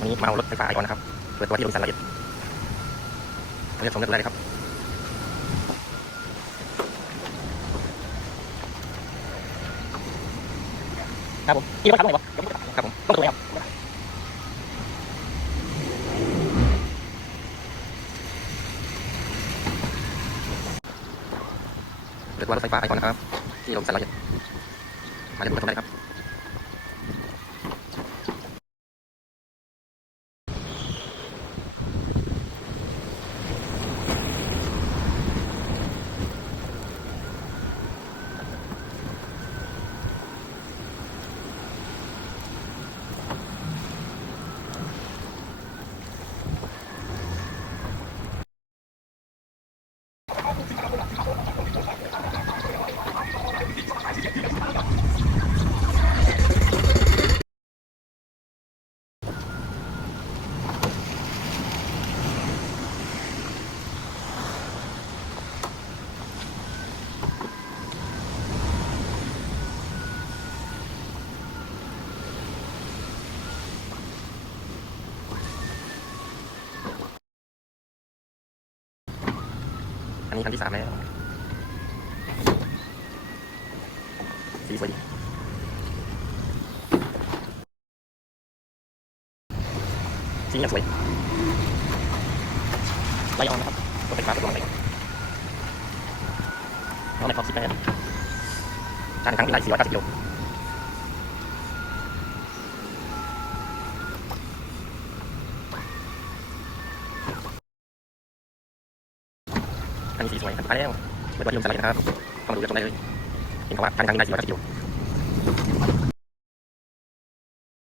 วันนี้มาเอารถไฟฟ้าไปก่อนนะครับ เปิดตัวที่โรบินสันละเอียดเราจะชมกันดูได้เลยครับครับผมกี่รถขับตรงไหนวะครับผมต้องตรงไหนครับเปิดตัวรถไฟฟ้าไปก่อนนะครับ ที่โรบินสันละเอียดมาเดี๋ยวดูกันได้เลยครับ อันนี้คันที่สามแล้วสีสวยดีสีอย่างสวยไล่ออนนะครับรถไฟฟ้าตัวลงไปน้องในครอบสิบแปดจานครั้งที่ไล่สี่ร้อยเก้าสิบกิโล คันนี้สีสวยคันฟ้าแล้วเปิดวัดยมสไลด์นะครับเข้ามาดูเลือกชมได้เลยเห็นเขาว่าคันนี้ทางได้สี่ร้อยเก้าสิบกิโล